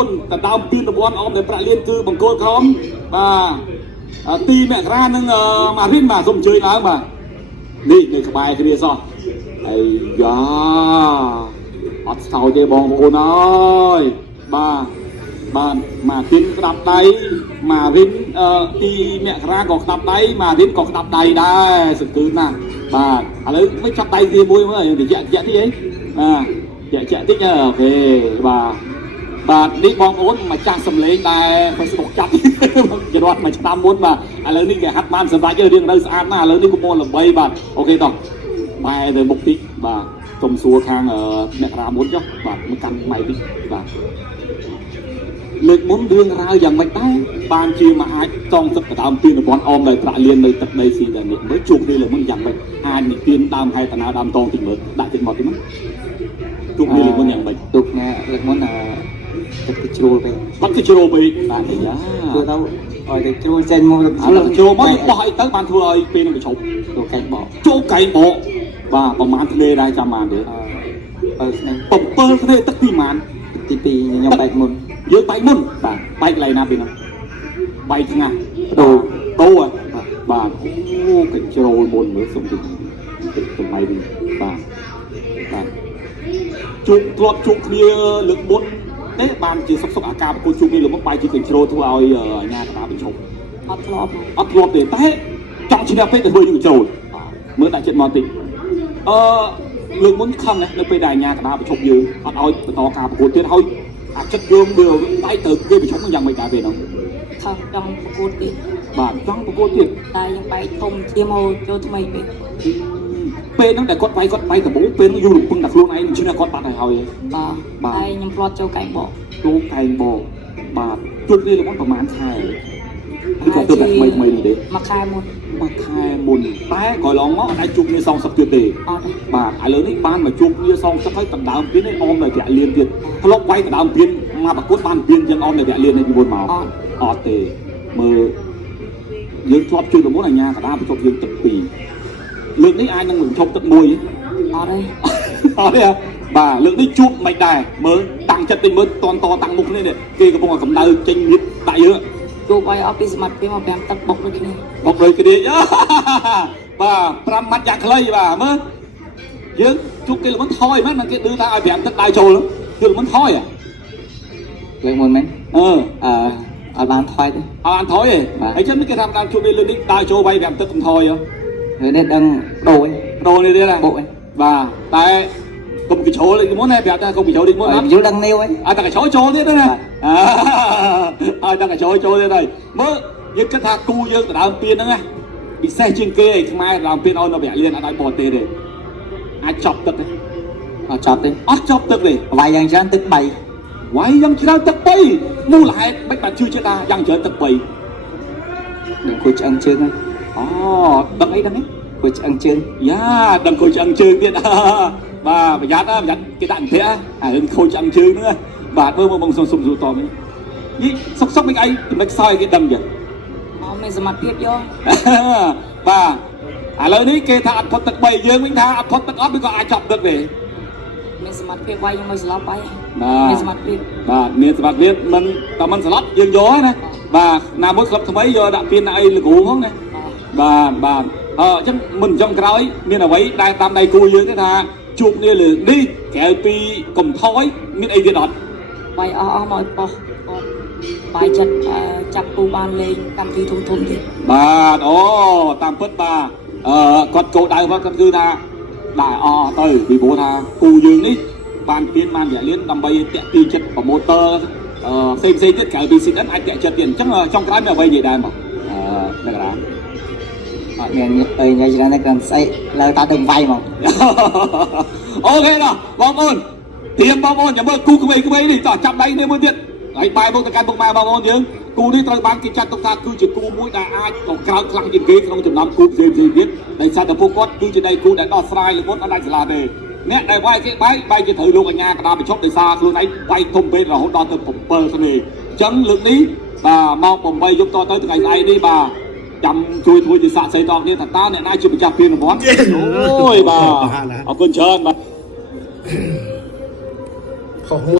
មុនតដើមពីតំបន់អមដែលប្រាក់លៀនគឺបង្គោលក្រមបាទទីអ្នកក្រានឹងម៉ារីនបាទសូមអញ្ជើញឡើងបាទនេះនៅក្បែរគ្នាសោះអាយ៉ាអត់ស្ោយទេបងប្អូនអើយបាទម៉ាទីនក្តាប់ដៃម៉ារីនទីអ្នកក្រាក៏ក្តាប់ដៃម៉ារីនក៏ក្តាប់ដៃដែរសង្គឺណាស់បាទឥឡូវមិនចាប់ដៃទីមួយមើលតិចតិចអីចាក់តិចអូខេបាទនេះបងប្អូនមកចាស់សំឡេងតែ Facebook ចាប់ចរត់មួយឆ្នាំមុនបាទឥឡូវនេះគេហាត់បានសម្រាប់យើងរឿងនៅស្អាតណាស់ឥឡូវនេះកំពុងល្បីបាទអូខេតោះបែរទៅមុខតិចបាទសុំសួរខាងអ្នករាមុនចុះបាទមកកាន់ម៉ៃតិចបាទលើកមុនរឿងរ៉ាវយ៉ាងម៉េចដែរបានជាមកអាចចងទឹកដើមពីតំបន់អមដោយប្រាក់លៀននៅទឹកដីស៊ីតែនេះមើលជួបគ្នាលើកមុនយ៉ាងម៉េចអាចនិទានដើមហេតុតាដើមតងទីមើលដាក់ចិត្តមកទីមកជួបគ្នាលើកមុនយ៉ាងម៉េចជួបគ្នាលើកមុនទឹកទៅជ្រួលទៅបាត់ទៅជ្រួលពេកបាទអាយ៉ាធ្វើទៅឲ្យទៅជ្រួលចេញមកឥឡូវជ្រួលមកបោះអីទៅបានធ្វើឲ្យពេលនឹងប្រឈប់ចូលកែងបកបាទប្រហែលគ្នាដែរចាំបានទេ7គ្នាទឹកទីម៉ានទី2ខ្ញុំបែកមុនយើងបែកមុនបាទបែកកន្លែងណាពីនោះបែកថ្ងាស់ដូបាទអូកញ្ជ្រោលមុនមើលសុំតិចសម័យនេះបាទជួបធ្លាប់ជួបគ្នាលើកមុនទេបានជាសុកអាការប្រគួតជួបនេះលើកមុនបែកជាកញ្ជ្រោលធ្វើឲ្យអាញាកណ្ដាលបញ្ឈប់អត់ធ្លាប់ទេតែចង់ឈ្នះពេកទៅធ្វើជាកញ្ជ្រោលមើលដាក់ចិត្តមកតិចលើកមុនខំណានៅពេលដែលអាញាកណ្ដាលបញ្ឈប់យើងអត់ឲ្យបន្តការប្រគួតទៀតហើយអាចិត្តយើងវាបែកទៅគេប្រឈប់យ៉ាងម៉េចដែរពេលនោះខំចង់ប្រកួតទៀតបាទចង់ប្រកួតទៀតតែយើងបែកធំជាមកចូលថ្មីពេកពេលហ្នឹងដែលគាត់បែកដំបូងពេលហ្នឹងយូររំពឹងតែខ្លួនឯងឈ្នះគាត់បាត់ហើយបាទតែខ្ញុំផ្លាត់ចូលកែងបកបាទជួបគ្នាលំប្រហែលខែគឺគាត់ទៅតែថ្មីនេះទេមួយខែមុនតែក្រោយឡងមកអត់អាចជួបគ្នាសងសឹកទៀតទេអត់បាទឥឡូវនេះបានមកជួបគ្នាសងសឹកហើយដណ្ដើមទៀតឯអមនៅប្រាក់លៀនទៀតធ្លាប់វាយដណ្ដើមទៀតមកប្រកួតបានពៀនជាងអមនៅប្រាក់លៀននេះពីមុនមកអត់ទេមើលយើងធ្លាប់ជួយទៅមុនអាញាកណ្ដាលបញ្ចប់យើងទឹក2លើកនេះអាចនឹងបញ្ចប់ទឹក1អត់ទេបាទលើកនេះជួបមិនដែរមើលតាំងចិត្តតិចមើលតន់តតាំងមុខនេះគេកំពុងតែកម្ដៅចេញញៀបដាក់យើងជួបឲ្យអស់ពីសមត្ថភាពមក5ទឹកបុកដូចគ្នាបាទ5ម៉ាត់យ៉ាងខ្លីបាទមើលយើងជួបគេលំមិនថយមែនគេឌឺថាឲ្យ5ទឹកដៅចូលគឺលំមិនថយលើកមុនមែនអត់បានថយទេអត់បានថយទេហើយចឹងគេថាដើមជួបវាលើនេះដៅចូលវាយ5ទឹកមិនថយហ៎នេះដឹងដូរនេះទៀតណាបុកបាទតែកុំកញ្ជ្រោលដូចមុនណាប្រាប់ថាកុំកញ្ជ្រោលដូចមុនណាយល់ដឹងនាវហើយអត់តែកញ្ជ្រោលចូលទៀតណាឲ្យតែកញ្ជ្រោលចូលទៀតហើយមើលយើងគិតថាគូយើងដដើមពៀនហ្នឹងណាពិសេសជាងគេឯខ្មែរដដើមពៀនឲ្យនៅប្រាក់លៀនអត់ឲ្យបរទេសទេអាចចប់ទឹកទេអត់ចប់ទេវាយយ៉ាងច្រើនទឹក3វាយយ៉ាងច្រើនទឹក3មូលហេតុមិនបានជឿចិត្តថាយ៉ាងច្រើនទឹក3នឹងគួរឆ្អឹងជើងហ្នឹងអូដឹងអីដឹងទេគួរឆ្អឹងជើងយ៉ាដឹងគួរឆ្អឹងជើងទៀតបាទប្រយ័ត្នគេដាក់អន្ទាក់អារឿងខូចឆ្អឹងជើងហ្នឹងបាទមើលបងសុំសួរតនេះយីសុកមិនអីមិនខ្សោយគេដឹងចឹងអត់មានសមត្ថភាពយកបាទឥឡូវនេះគេថាអត់ផុតទឹក3យើងវិញថាអត់ផុតទឹកអត់វាក៏អាចចប់ទឹកទេមានសមត្ថភាពវាយយើងមកស្លាប់ហើយមានសមត្ថភាពបាទមានសមត្ថភាពមិនតែមិនស្លាប់យើងយកហើយណាបាទណាមួយក្លឹបថ្មីយកដាក់ពៀនដាក់អីលោកគ្រូផងណាបាទអញ្ចឹងមិនចង់ក្រោយមានអ្វីដែលតាមដៃគូយើងទេថាជួបគ្នាលើនេះក្រៅពីកំថយមានអីទៀតអត់វាយអស់មកបោះបាយចិត្តចាប់គូបានលេងកម្មវិធីធំទៀតបាទអូតាមពិតបាទគាត់គោលដៅគាត់គឺថាដែរទៅពីព្រោះថាគូយើងនេះបានពៀនបានរយៈលៀនដើម្បីតាក់ទាញចិត្តប្រម៉ូទ័រផ្សេងទៀតក្រៅពី sit in អាចតាក់ចិត្តទៀតអញ្ចឹងចង់ក្រោយមានអ្វីនិយាយដែរមកនៅកន្លែងអត់មានអីនិយាយច្រើនតែគាត់ស្អីលើតាទៅវាយមកអូខេដល់បងប្អូនត្រៀមបងប្អូនចាំមើលគូក្មេងៗនេះតោះចាប់ដៃនេះមួយទៀតហើយបែរមុខទៅកាន់ពុកម៉ែបងប្អូនយើងគូនេះត្រូវបានគេចាត់ទុកថាគឺជាគូមួយដែលអាចកក្រោតខ្លាំងជាងគេក្នុងចំណោមគូផ្សេងទៀតដោយសារតែពួកគាត់គឺជាដៃគូដែលដោះស្រាយលើមុនអត់ដាច់សាលាទេអ្នកដែលវាយគេបែកជាត្រូវលោកអាញាកណ្ដាលបញ្ឈប់ដោយសារខ្លួនឯងវាយធំពេករហូតដល់ទៅ7ស្នេហ៍អញ្ចឹងលើកនេះបាទម៉ោង8យប់តទៅថ្ងៃស្អែកនេះបាទចាំជួយធ្វើជាសាកសីតគ្នាថាតើអ្នកណាជាម្ចាស់ពានរង្វាន់អូយបាទអរគុណច្រើនបាទ